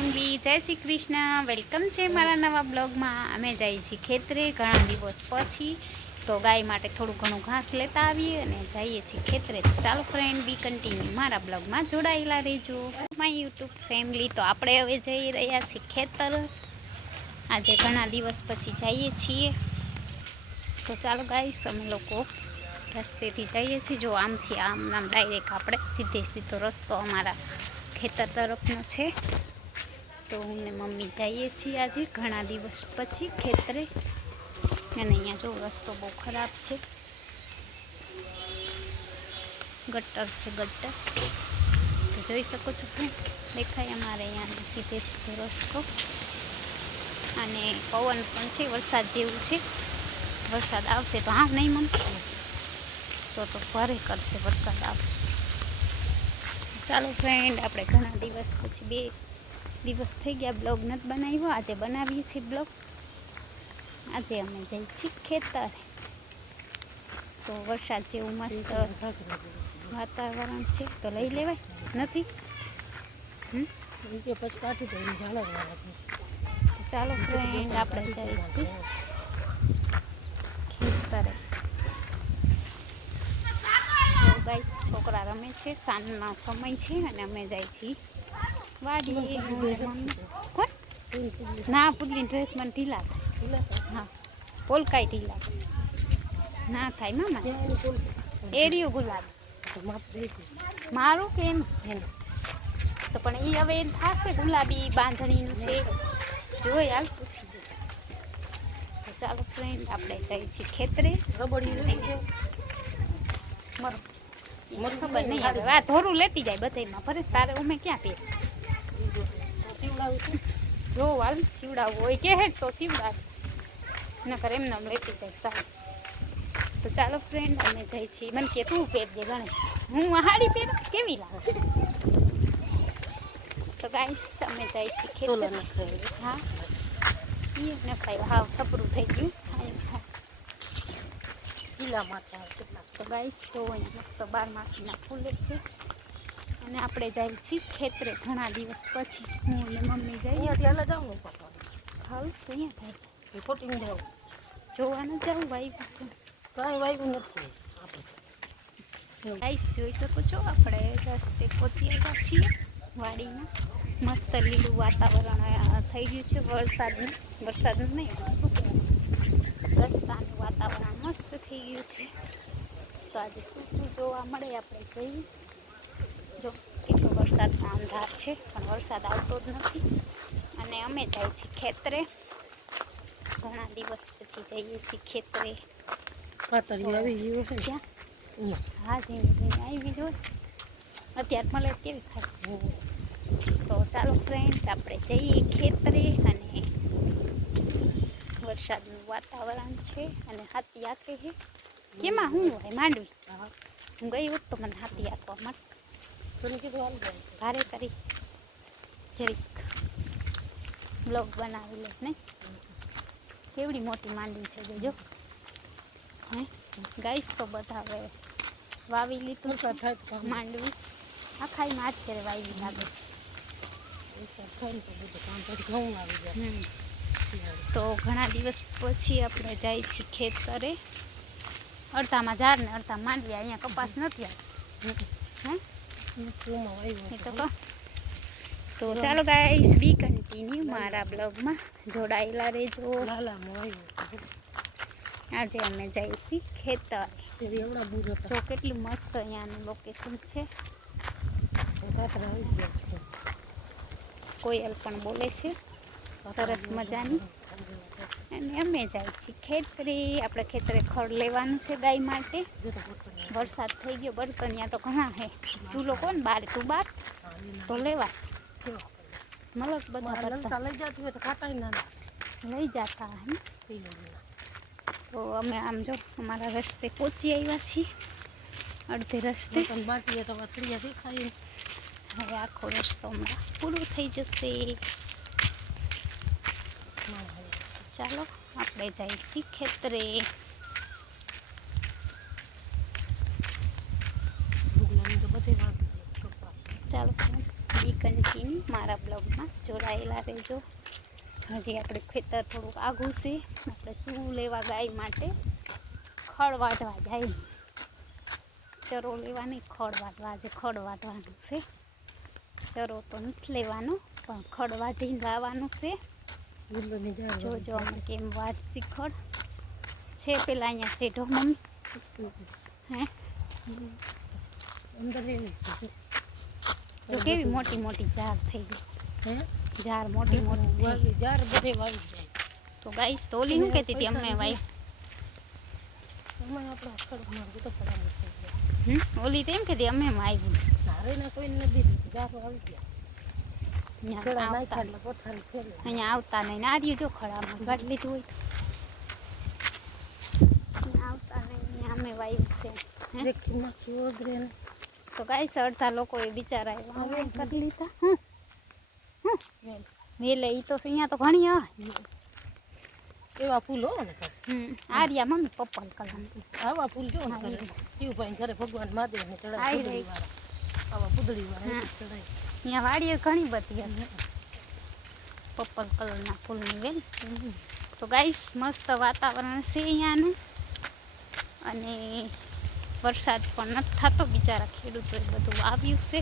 Family, જય Shri Krishna. Welcome છે મારા નવા બ્લોગમાં. અમે જઈએ છીએ ખેતરે ઘણા દિવસ પછી, તો ગાય માટે થોડું ઘણું ઘાસ લેતા આવીએ અને જઈએ છીએ ખેતરે. તો ચાલો ફ્રેન્ડ, બી કન્ટિન્યુ મારા બ્લોગમાં જોડાયેલા રહેજો. માય યુટ્યુબ ફેમિલી, તો આપણે હવે જઈ રહ્યા છીએ ખેતર. આજે ઘણા દિવસ પછી જઈએ છીએ. તો ચાલો ગાઈસ, અમે લોકો રસ્તેથી જઈએ છીએ. જો આમથી આમ ડાયરેક્ટ આપણે સીધો રસ્તો અમારા ખેતર તરફનો છે. તો હું ને મમ્મી જઈએ છીએ આજે ઘણા દિવસ પછી ખેતરે. અને અહીંયા જો રસ્તો બહુ ખરાબ છે, ગટર છે ગટર. તો જોઈ શકો છો ફ્રેન્ડ, દેખાય અમારે અહીંયાનો સીધો રસ્તો. અને પવન પણ છે, વરસાદ જેવું છે. વરસાદ આવશે તો હા નહીં મમ્મી, તો ભારે કરશે વરસાદ આવશે. ચાલો ફ્રેન્ડ, આપણે ઘણા દિવસ પછી 2 દિવસ થઈ ગયા બ્લોગ નથી બનાવ્યો. આજે બનાવીએ છીએ બ્લોગ. આજે અમે જઈએ છીએ ખેતરે. તો વરસાદ જેવું મસ્ત વાતાવરણ છે, તો લઈ લેવાય નથી. તો ચાલો ફ્રેન્ડ, આપણે જઈશું ખેતરે. ગાઈસ, છોકરા રમે છે, સાંજનો સમય છે અને અમે જાય છીએ વાડીએ. કોણ ના, પુડલી ડ્રેસ મને ઢીલા થાય. હા, પોલકાઈ ઢીલા ના થાય મામા. એરિયો ગુલાબી મારું કે એમ તો પણ એ હવે એમ થશે ગુલાબી બાંધણીનું છે. જોઈ હાલ પૂછી દે. તો ચાલો ફ્રેન્ડ, આપણે જઈએ છીએ ખેતરે. મને ખબર નહીં આવે. આ ધોરું લેતી જાય બધામાં ભરે. તારે અમે ક્યાં પીએ જો હાલ સીવડાવવું હોય કે હે તો સીવડાવ, નકર એમને લેતી જાય સારું. તો ચાલો ફ્રેન્ડ, અમે જઈએ છીએ. મને કે તું પહેરજે ગણેશ, હું હાડી પહેરું કેવી લાગે. તો ગાઈસ, અમે જઈએ છીએ ખેતર. હા, એ ને ભાઈ હાવ છપરું થઈ ગયું. તો ગાઈસ, જો મસ્ત 12 માસીના ફૂલે છે. અને આપણે જઈએ છીએ ખેતરે ઘણા દિવસ પછી. હું અને મમ્મી જઈએ. હાલ તો અહીંયા થાય જોવાનું જવું વાયવું નથી. ગાઈસ, જોઈ શકો છો, આપણે રસ્તે પહોંચી આવ્યા છીએ વાડીમાં. મસ્ત લીલું વાતાવરણ થઈ ગયું છે. વરસાદનું નહીં, રસ્તાનું વાતાવરણ મસ્ત થઈ ગયું છે. તો આજે શું જોવા મળે આપણે જોઈએ. જો કેટલો વરસાદનો અંધાર છે, પણ વરસાદ આવતો જ નથી. અને અમે જઈએ છીએ ખેતરે. ઘણા દિવસ પછી જઈએ છીએ ખેતરે. હા, ધીમે આવી હોય. અત્યારે મળે કેવી ખાય. તો ચાલો ફ્રેન્ડ, આપણે જઈએ ખેતરે. અને વરસાદનું વાતાવરણ છે અને હાથી આંકે છે. કેમાં હું હોય માંડવી. હું ગઈ હોત તો મને હાથી આંકવા માટે ભારે કરી જરીક બ્લોગ બનાવી લે ને. કેવડી મોટી માંડવી થઈ ગઈ જો. હે ગાઈસ, તો બધા હવે વાવી લીધું માંડવી. આખાઈમાં હાથ ફેરે વાવી લાગે છે. તો ઘણા દિવસ પછી આપણે જઈએ છીએ ખેતરે. અડધામાં ઝાડ ને અડધા માંડવી. અહીંયા કપાસ નથી આવતો. તો ચાલો ગાઈસ, બી કન્ટિન્યુ મારા બ્લોગમાં જોડાયેલા રહેજો. આજે અમે જઈએ છીએ ખેતર. જો કેટલું મસ્ત અહીંયાનું લોકેશન છે. કોયલ પણ બોલે છે સરસ મજાની. અને અમે જઈએ છીએ ખેતરે. આપણે ખેતરે ખડ લેવાનું છે ગાય માટે. વરસાદ થઈ ગયો, બળતણ ત્યાં તો ઘણા હે. ચૂલો કોણ બાર, તું બાર તો લેવા મલક બધા લઈ જતા હે. તો અમે આમ જો અમારા રસ્તે પહોંચી આવ્યા છીએ, અડધે રસ્તે. હવે આખો રસ્તો હમણાં પૂરો થઈ જશે. ચાલો, આપણે જઈએ છીએ ખેતરે. ચાલો બી કન્ટિન્યુ મારા બ્લોગમાં જોડાયેલા રહેજો. હજી આપણે ખેતર થોડુંક આઘું છે. આપણે શું લેવા ગાય માટે ખડ વાટવા જાય. ચરો લેવાની, ખડ વાટવા, આજે ખડ વાટવાનું છે. ચરો તો નથી લેવાનો, પણ ખડ વાટીને લાવવાનું છે. જોજો અમે કેમ વાટસી ખડ છે. પેલા અહીંયા શેઢો મમ્મી હે જો કેવી મોટી મોટી ઝાડ થઈ ગઈ. ઝાડ મોટી મોટી ઝાડ બધે વાવી જાય. તો ગાઈસ તો ઓલી શું કહેતી હતી અમે વાઈ ઓલી તો એમ કહેતી અમે વાવ્યું કોઈ નથી અહીંયા આવતા નહીં. નાર્યું જો ખડામાં ગાડી લીધું હોય તો આવતા નહીં. અમે વાવ્યું છે. તો ગાઈસ અડધા લોકો એ બિચારા કરી લીધા. વેલે ઈ તો અહીંયા તો ઘણી એવા ફૂલ હો ને આર્યા મમ્મી પપ્પલ કલર આવા ફૂલ જો ને શિવભાઈ ઘરે ભગવાન મહાદેવને ચડાવી આવા પૂદડી વાળા ચડાવી. અહીંયા વાડીએ ઘણી બધી હશે પર્પલ કલરના ફૂલની વેલ. તો ગાઈસ મસ્ત વાતાવરણ છે અહીંયાનું, અને વરસાદ પણ નથી થતો. બિચારા ખેડૂતોએ બધું વાવ્યું છે,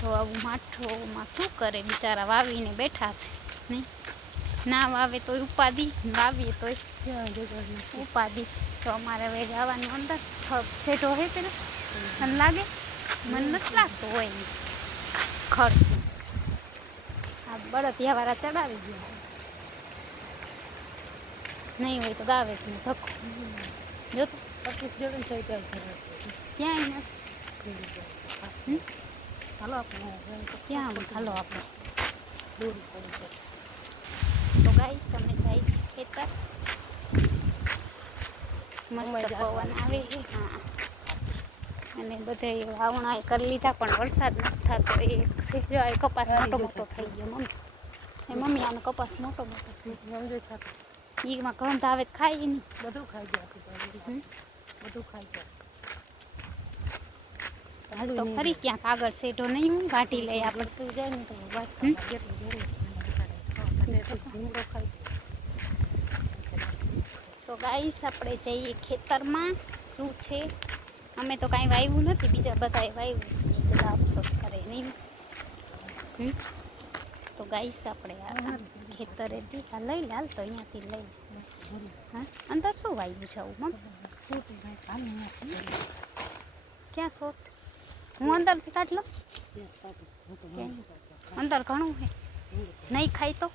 તો આવું માઠોમાં શું કરે બિચારા, વાવીને બેઠા છે. નહીં ના વાવે તોય ઉપાધિ, વાવીએ તોય ઉપાધિ. તો અમારે હવે જવાનું અંદર છેટો હોય પેલા મને લાગે, મને નથી લાગતું હોય નહીં ખડ. આ બળદિયા વાળા ચડાવી ગયા, નહીં હોય તો ગાવે કે ધક્કો જો તો ક્યાંય નથી. ક્યાં હાલો આપણે તો ગાઈસ અમે જાય છે ખેતર. મસ્ત પવન આવે છે. હા, અને બધે વાવણા કરી લીધા, પણ વરસાદ નથી થતો. એ છે જો કપાસ મોટો મોટો થઈ ગયો. મમ્મી આનો કપાસ મોટો મોટો એમાં ગંધ આવે ખાઈ નહીં, બધું ખાઈ જાય, બધું ખાઈ જાય. તો ફરી ક્યાંક આગળ શેઢો નહીં હું વાટી લઈ આપણે. તો ગાઈસ આપણે જઈએ ખેતરમાં. શું છે, અમે તો કાંઈ વાવ્યું નથી, બીજા બધાએ વાવ્યું છે, બધા અફસોસ કરે નહીં. તો ગાઈસ આપણે આ ખેતરેથી આ લઈ લે, હાલ તો અહીંયાથી લઈ. હા, અંદર શું વાવ્યું છે આવું મમ? ક્યાં શોટ? હું અંદરથી કાઢ લઉં. અંદર ઘણું છે, નહીં ખાય તો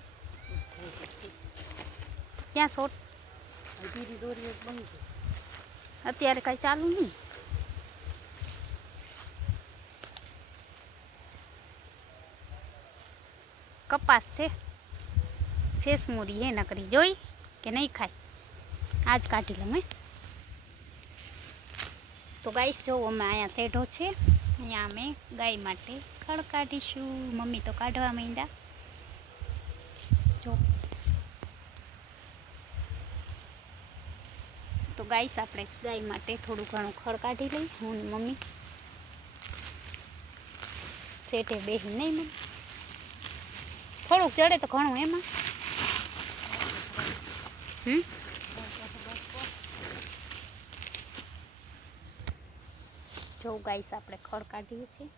ક્યાં શોટ? અત્યારે કાંઈ ચાલુ નહીં. કપાસ છે, શેષમૂરી હે નકરી, જોઈ કે નહીં ખાય, આજ કાઢી લઉં. તો ગાઈસ જો અમે અહીંયા શેઢો છે, અહીંયા અમે ગાય માટે ખડ કાઢીશું. મમ્મી તો કાઢવા માંડ્યા જો. તો ગાઈસ આપણે ગાય માટે થોડું ઘણું ખડ કાઢી લઈ, હું ને મમ્મી. શેઠે બેહી નહીં મને થોડુંક ચડે તો ઘણું એમાં. જો ગાઈસ આપણે ખડ કાઢીએ છીએ.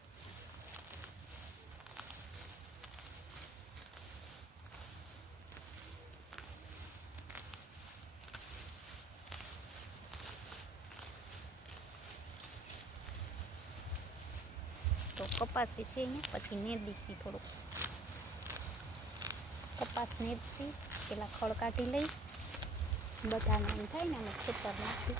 તો કપાસ છે અહીંયા, પછી નેદીસી થોડુંક કપાસ નેદસી, પેલા ખડ કાઢી લઈ. બધાને એમ થાય ને અમે ખેતર નાખી.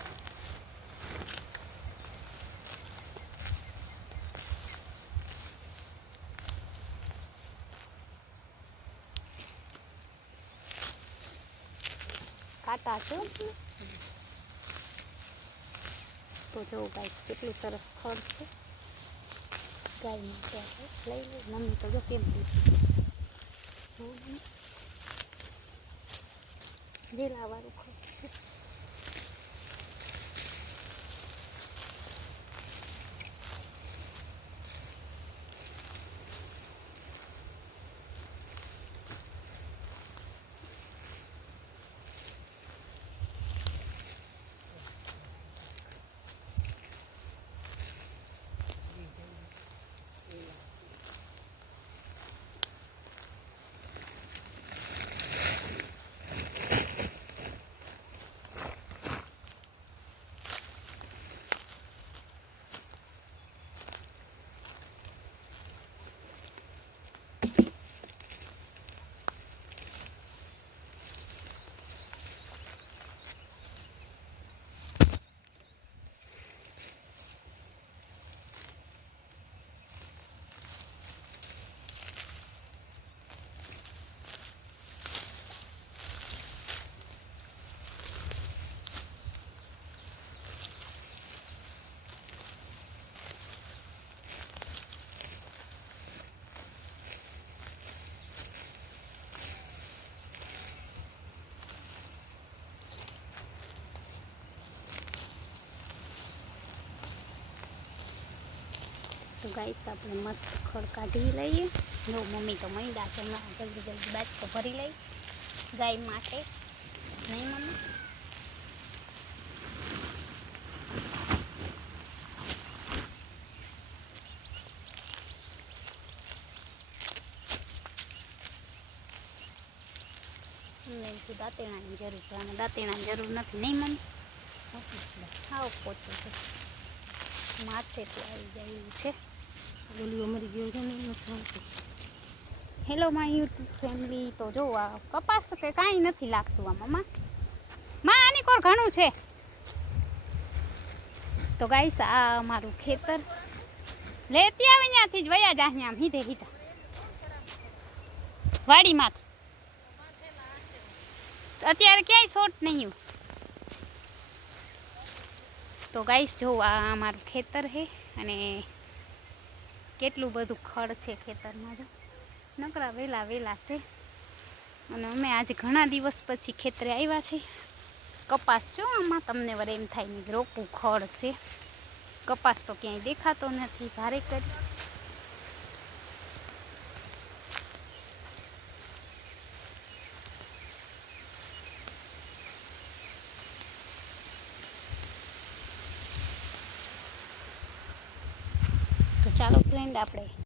કાંટા છે તો જો ગાય કેટલું સરસ ખડ છે. ગાય માટે લઈ લે. મમ્મી તો જો કેમ દીધી જેલાવાળું ખડ છે. ગાઈસ આપણે મસ્ત ખડ કાઢી લઈએ. જો મમ્મી તો મંડા છે, હમણાં જલ્દી જલ્દી બાજકો ભરી લઈ ગાય માટે. નહીં મમ્મી? લઈશું દાંતેણાની જરૂર છે, આમાં દાંતેણાની જરૂર નથી. નહીં મમ્મી? હાવ પોચું છે, માથેથી આવી જાય એવું છે. ગોલીઓ મરી ગયો છે ને એમ નથી આવતું. Hello my YouTube family. તો જો આ કપાસ કે કાંઈ નથી લાગતું આમાં. માં આની કોર ઘણું છે. તો ગાઈસ આ અમારું ખેતર લેતી આવે ત્યાંથી જ વયા જા. આમ હીધે હીધા વાડીમાં અત્યારે ક્યાંય શોટ નહીં. તો ગાઈસ જો આ અમારું ખેતર છે અને કેટલું બધું ખડ છે ખેતરમાં. જો નકરા વેલા વેલા છે અને અમે આજે ઘણા દિવસ પછી ખેતરે આવ્યા છે. કપાસ જો આમાં તમને વરે એમ થાય ને રોપું ખડ છે. કપાસ તો ક્યાંય દેખાતો નથી. ભારે કરી તો ચાલો ફ્રેન્ડ આપણે